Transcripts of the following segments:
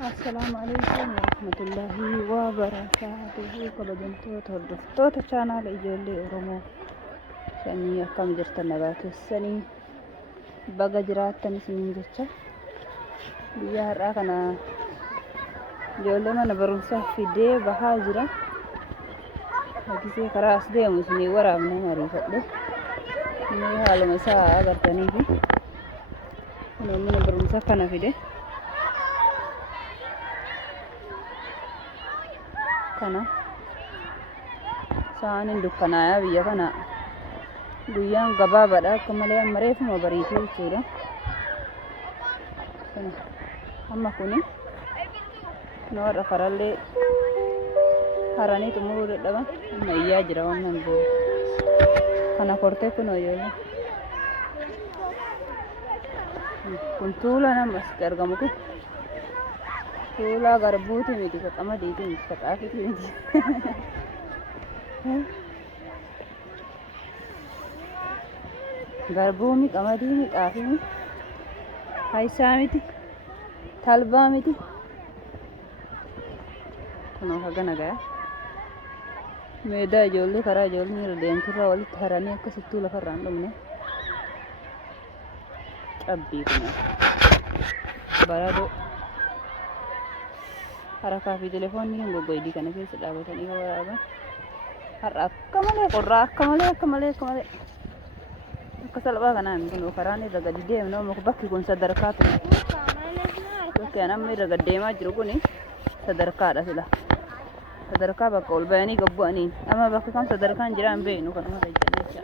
السلام عليكم ورحمة الله وبركاته. kabajamtoota hordoftoota chaanaala ijoollee Oromoo sanii akkam jirtan nagaa keessanii baga jiraattan isiniin jecha guyyaa har'aa kana ijoollee mana barumsaa fidee bahaa jira. Hagisee karaa as deemu isinii waraabnee mariifadhe inni haaluma isaa agartanii fi kunoo mana barumsaa kana fide kana saanin dukkanaaya biyya kana guyyaan gabaabaadha akka malee amma reefuma bariitee jechuudha. Kana amma kuni noora karallee haranii xumuruu dadhaban amma iyyaa jira waan nan kana kortee kunoo ijoollee kun tuula nama asitti argamu kun tuula garbuuti miti ka qamadiiti miti ka xaafiiti miti garbuumi qamadiimi xaafiimi haayisaa miti talbaa miti kunoo hagana gaya meedaa ijoollee karaa ijoolleen irra deemturraa walitti haranii akkasittuu lafarraan dhumne cabbii kun baradoo harakaa fi telefoonni hin goggoydii kana keessa dhaabatanii waraaban har'a akka malee qorraa akka malee akka salphaa kanaan kun karaan irra gadi deemna bakki kun sadarkaa ture bakki amma irra gad deemaa jiru kun sadarkaadha sila sadarkaa bakka ol bayanii gabbu'anii amma bakka kam sadarkaan jiraan beeknu kanuma jechanii jecha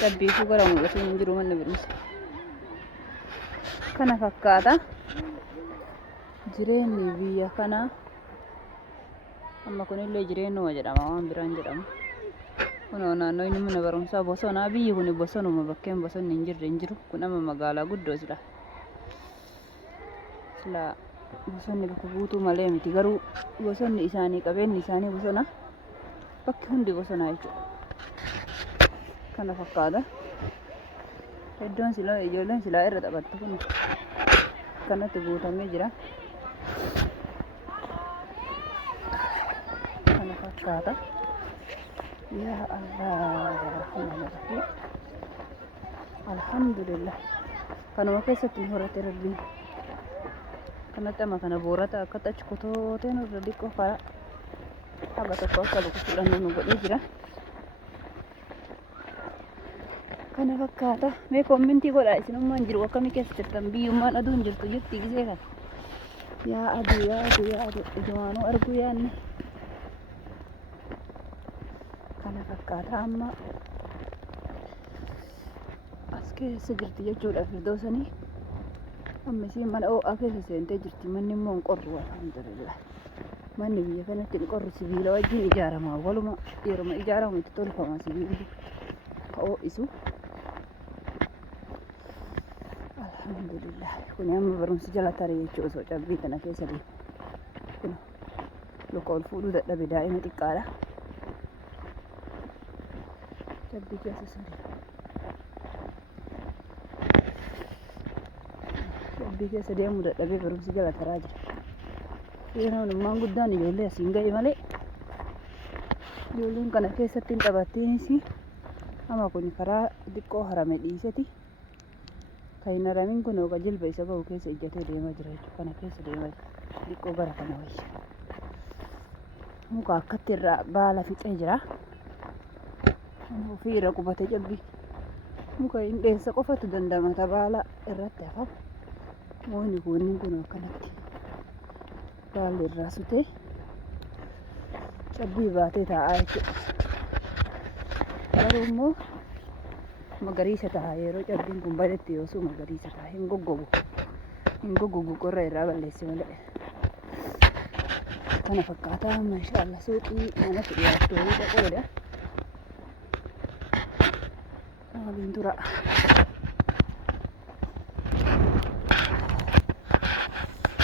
cabbiitu gara mul'atu hin jiru manni barumsa kana fakkaata jireenyi biyya kanaa. Amma kunillee jireenyuma jedhama waan biraan jedhamu kunoo naannoo inni mana barumsaa bosonaa biyyi kun bosonuma bakkeen bosonni hin jirre hin jiru kun amma magaalaa guddoo sila bosonni bakka guutuu malee miti garuu bosonni isaanii qabeenyi isaanii bosona bakki hundi bosonaa jechuudha. Kana fakkaata iddoon silaa ijoolleen silaa irra taphattu kun kanatti guutamee jira. Kana fakkaata yaa Allah alhamdulillah kanuma keessatti horate rabbiin kanatti amma kana boorata akka achi kotooteen irra dhiqqoo karaa haga tokko akka lukusuudhaan nu godhee jira. Kana fakkaata mee kommentii godhaa isinummaan jiru akkamii keessa jirtan biyyummaan aduun jirtu jirti gisee kan yaa aduu ijumaanuu arguu yaanne kana fakkaata amma as keessa jirti jechuudha firdoosanii amma isiin mana ho'aa keessa seentee jirti manni immoo hin qorru alhamdulillah manni biyya kanatti hin qorru sibiila wajjin ijaaramaa waluma yeruma ijaaramu itti tolfama sibiilli ka ho'isu. Alhamdulillah kun amma barumsi jala taree jechuudha osoo cabbii kana keessa deemu kun luka ol fuudhuu dadhabe daa'ima xiqqaadha cabbii keessa sirrii cabbii keessa deemuu dadhabee barumsi jala taraa jira. Yeroo guddaan ijoollee asiin ga'e malee ijoolleen kana keessatti hin taphattiinis amma kun karaa xiqqoo harame dhiiseti kan hin haramin kun oga jilba isa ga'u keessa ijjatee deemaa jira jechuudha. Kana keessa deemaa jira xiqqoo gara kana wayya muka akkatti irraa baala fixee jira ofii irra qubate cabbii muka hin dheessa qofatu dandamata baala irratti hafa moonni kunniin kun akkanatti baalli irraa sutee cabbii baatee taa'aa jechuudha. Garuu immoo magariisa ta'a yeroo cabbiin kun badetti yoosuu magariisa ta'a hin goggogu qorra irraa balleesse malee kana fakkaata maashaallah suuqii manatti dhiyaattu wayii dhaqoodha waliin tura.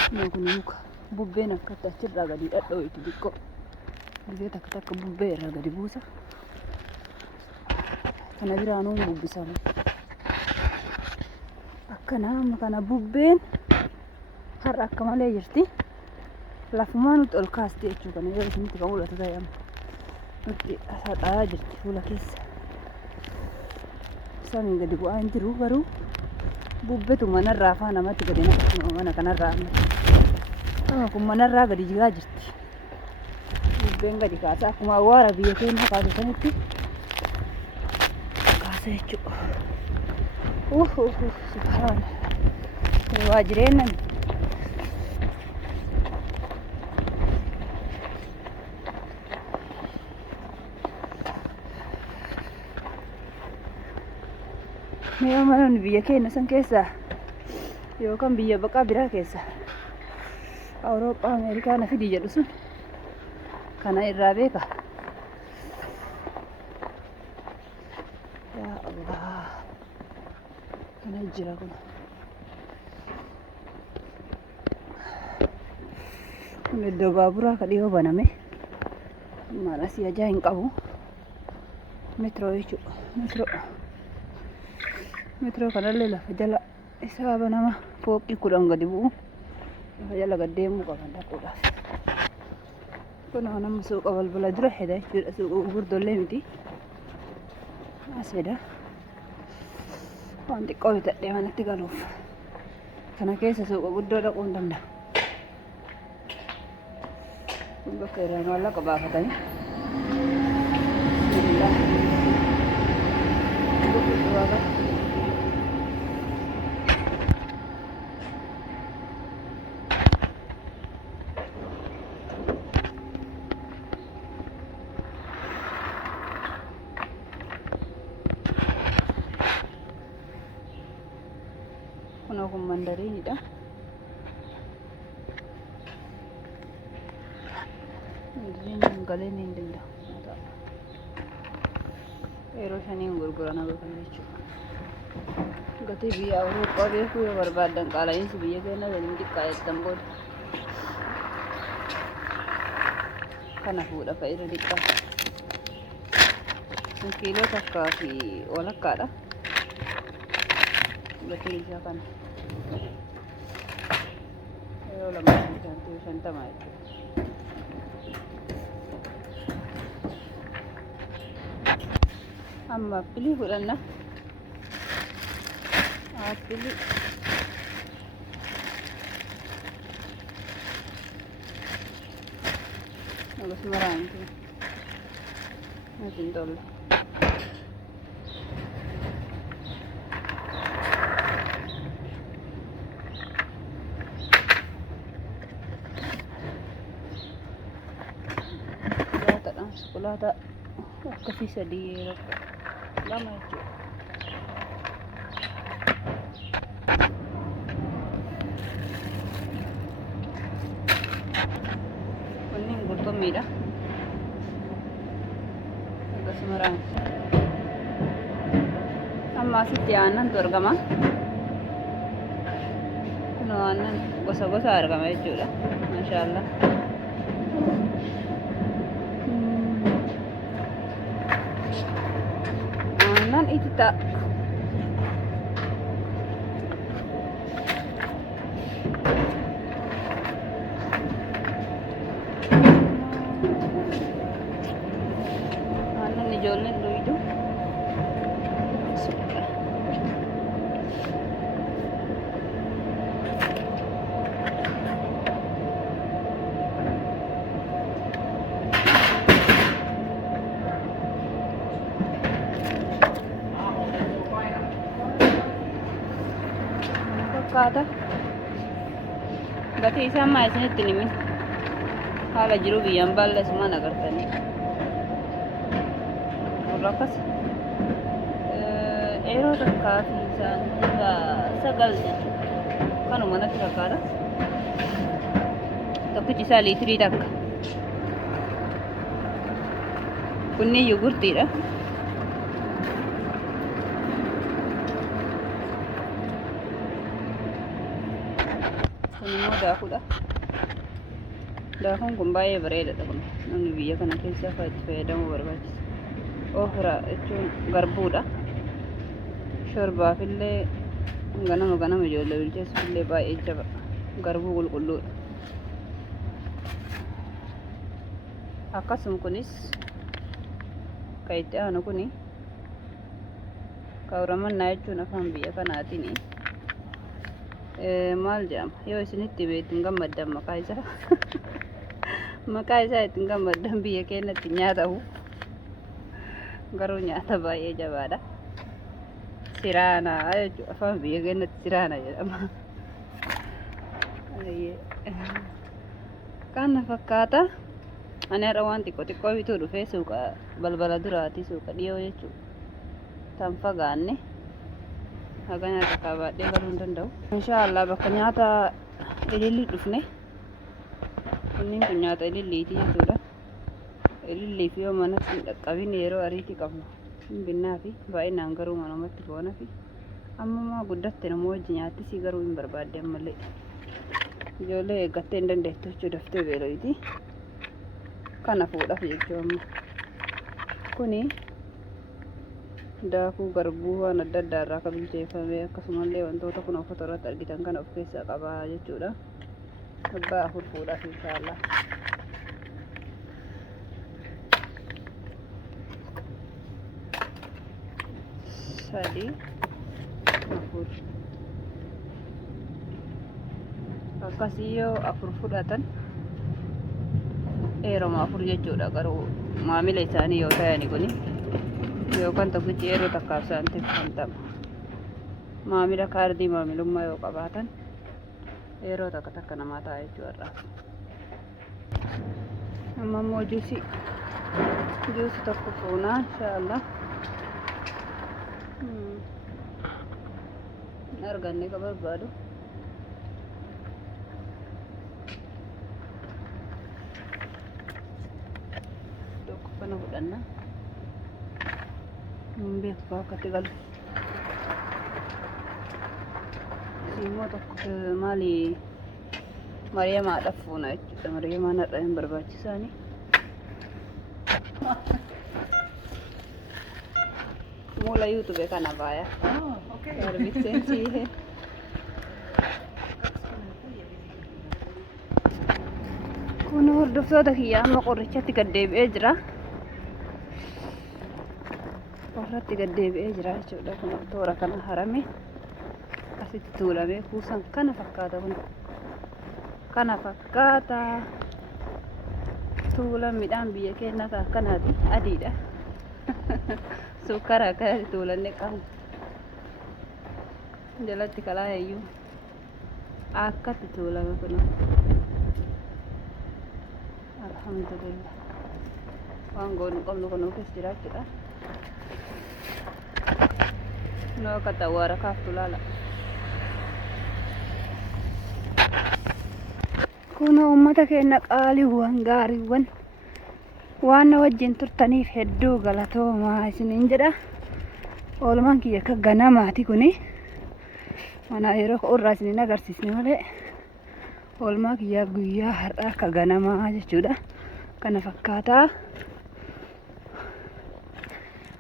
kun muka bubbeen akkatti achirraa gadi dhadhoo'iti xiqqoo gisee takka takka bubbee irraa gadi buusa kana biraanuun bubbisamu akkana amma kana bubbeen har'a akka malee jirti lafumaan nuti ol kaasti jechuu kana yoo isinitti kan mul'atu ta'e amma nuti haxaa jirti fuula keessa samiin gadi bu'aa hin jiru garuu bubbetu manarraa afaan namatti gadi naqatu mana kanarraa amma kun manarraa gadi jigaa jirti bubbeen gadi kaasa akkuma awwaara biyya keenya kaase sanitti kaasa jechuudha subhaan waa jireennan mee mana biyya keenya san keessa yookaan biyya baqaa biraa keessa Awurooppaa Ameerikaa na fidi jedhu sun kana irraa beeka yaa Allah kana jira kun iddoo baaburaa ka dhiyoo baname maal asii ajaa hin qabu metroo jechuudha metroo kanallee lafa jala isaa banama fooqii 10 gadi bu'u lafa jala gad deemuu qaban dhaquudhaaf kun nama suuqa balbala dura heda jechuudha suuqa gurguddollee miti as heda waan xiqqoo bitadhee manatti galuuf kana keessa suuqa guddoo dhaquu hin danda'a kun bakka irraa maallaqa baafatanii kun mandariinidha mandariin galeen hin danda'u yeroo shaniin gurguran kan jechuudha gatii biyya Awurooppaa beekuu yoo barbaadan qaala'insi biyya keenya waliin xiqqaa'ettan booda kana fuudha ka irra xiqqaa kiiloo takkaa fi walakkaadha gatiin isaa kana yeroo lama shantii 50 jechuudha amma appilii fudhanna appilii akkasuma raanti natin tolle Sekolahta akkasii sadii yeroo lama jechuudha. Kunniin qurxummiidha. Akkasuma raansi. Amma asitti aannantu argama. Kun aannan gosa gosa argama jechuudha. Maashaallah. Nan itu tak mana ni jualnya dulu itu kata gatii isaa ammaa isinitti himin haala jiru biyyaan baalla isumaan agartanii warra akkas yeroo takkaa fi isaan sagal jechuudha kanuma natti fakkaata tokkichi isaa liitirii takka kunni yogurtiidha Kun immoo daakuudha. Daakuun kun baay'ee bareedaadha kun. Namni biyya kana keessa itti fayyadamuu barbaachisa. Oohira jechuun garbuudha. Shorbaaf illee ganama ijoollee bilcheessuuf illee baay'ee jaba. Garbuu qulqulluudha. Akkasuma kunis kan itti aanu kuni kawuramannaa jechuun afaan biyya kanaatiin maal jedhama yoo isinitti beektan gammaddan maqaa isaa maqaa isaa ittiin gammaddan biyya keenyatti nyaatamu garuu nyaata baay'ee jabaadha. Siraana jechuun afaan biyya keenyatti siraana jedhama. Kana fakkaata. Ani har'a waan xiqqoo bituu dhufee suuqa balbala duraati suuqa dhiyoo jechuudha. Tan fagaanne haga nyaata qabaadhee galuu hin danda'u. Inshaallah bakka nyaata ilillii dhufne. Kunniin kun nyaata ililliiti jechuudha. Ilillii fi yoo manatti hin dhaqqabin yeroo ariitii qabnu hin binnaa fi baay'inaan garuu manumatti foona fi amma guddatte nama wajji nyaattisii garuu hin barbaadde ammallee. Ijoollee eeggattee hin dandeettu jechuu daftee beeloyti. Kana fuudhaaf jechuun kuni daakuu garbuu waan adda addaa irraa kan bilcheeffame akkasumallee wantoota kun uffata irratti argitan kana of keessaa qaba jechuudha. Abbaa afur fuudhaaf inshaallah. Sadii afur akkasii yoo afur fudhatan eeroma afur jechuudha. Garuu maamila isaanii yoo ta'ani kuni yookaan tokkichi yeroo takkaaf saantiif fantama. Maamila kaardii maamilummaa yoo qabaatan yeroo takka namaa ta'a jechuudha. Amma immoo juusii tokko fuunaa inshaallah. Arganne ka barbaadu. Tokko kana fudhanna. Beeku bakkatti galu. Immoo tokko maali Mariyaamaadhaaf fuuna jechuudha. Mariyaamaan har'a hin barbaachisaani. Mula YouTube kana baaya. Okay. Garbitsensi. Kun hordoftoota kiyyaa amma qorichatti gad deebi'ee jira. Qorratti gad deebi'ee jira jechuudha. Kun toora kana harame asitti tuulamee kuusan kana fakkaata kun. Kana fakkaata. Tuulan midhaan biyya keenyaa akkanaati adiidha. Sukkara akkasi tuulanne qabu. Jalatti kalaa iyyuu akkatti tuulame kun. Alhamdulillah. Waan goonu qabnu kun keessa jiraachuudha. Noo akka xawwaara kaaftu laala. Kun uummata keenya qaaliiwwan gaariiwwan waan wajjin turtaniif hedduu galatoomaa isiniin jedha. Oolmaan kiyya akka ganamaati kuni. Mana yeroo irraa isiniin agarsiisne malee oolmaa kiyya guyyaa har'aa akka ganamaa jechuudha. Kana fakkaataa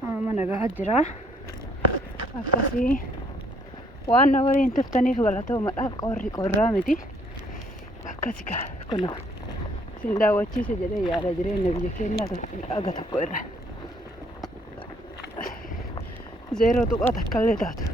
mana gahaa jira. Akkasii waan waliin turtaniif galatoomaa. Qorraa miti. Akkasii kunoo isin daawwachiise jedhee yaada jireenya biyya keenyaa aga tokko irra 0 tuqaa takka illee taatu.